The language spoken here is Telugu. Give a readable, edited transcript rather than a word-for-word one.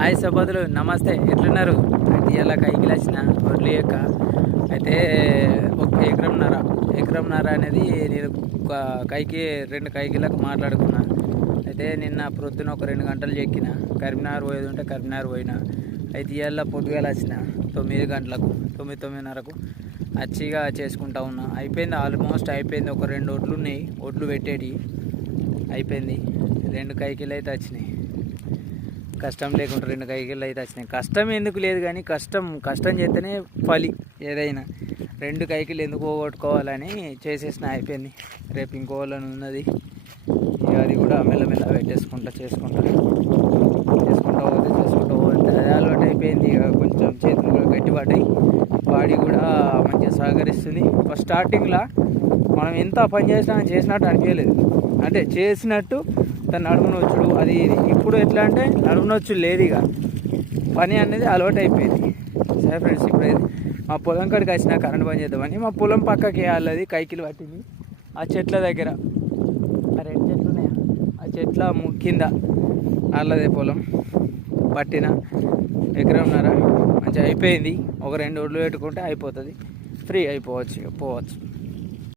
హాయ్ సోదరులు, నమస్తే. ఎట్లున్నారు? అయితే ఇలా కైకిలు వచ్చిన వడ్లు యొక్క అయితే ఒక ఎకరంన్నర అనేది నేను కైకి 2 కైకిలకు మాట్లాడుకున్నా. అయితే నిన్న ప్రొద్దున ఒక 2 గంటలు చెక్కిన. కరీంనగర్ పోయేది ఉంటే కరీంనగర్ పోయినా. అయితే ఇవాళ పొద్దుగాల వచ్చిన 9 గంటలకు 9:30కు వచ్చిగా చేసుకుంటా ఉన్నా. అయిపోయింది, ఆల్మోస్ట్ అయిపోయింది. ఒక 2 ఒడ్లు ఉన్నాయి, ఒడ్లు పెట్టేటి అయిపోయింది. 2 కైకిలు అయితే వచ్చినాయి. కష్టం లేకుండా 2 కైకిళ్ళు అయితే వచ్చినాయి. కష్టం ఎందుకు లేదు కానీ కష్టం చేస్తేనే ఫలి ఏదైనా. 2 కైకిళ్ళు ఎందుకు పోగొట్టుకోవాలని చేసేసిన, అయిపోయింది. రేపు ఇంకోవాలని ఉన్నది. ఇక అది కూడా మెల్లమెల్ల చేసుకుంటూ పోతే అది అలవాటు అయిపోయింది. ఇక కొంచెం చేతులు కూడా గట్టిపడ్డాయి, బాడీ కూడా మంచిగా సహకరిస్తుంది. ఫస్ట్ స్టార్టింగ్లో మనం ఎంత పని చేసినట్టు అనిపించలేదు, అంటే చేసినట్టు తను నడుమునొచ్చుడు అది. ఇప్పుడు ఎట్లా అంటే నడుమునొచ్చుడు లేదు, ఇక పని అనేది అలవాటు అయిపోయింది. సరే ఫ్రెండ్స్, ఇప్పుడైతే మా పొలం కాడికి వచ్చిన కరెంట్ పని చేద్దామని. మా పొలం పక్కకి వేయాలి, కైకిలు పట్టింది. ఆ చెట్ల దగ్గర ఆ 2 చెట్లు ఉన్నాయా, ఆ చెట్ల కింద వాళ్ళదే పొలం పట్టిన. ఎకరంన్నర మంచిగా అయిపోయింది. ఒక 2 ఒడ్లు పెట్టుకుంటే అయిపోతుంది, ఫ్రీ అయిపోవచ్చు.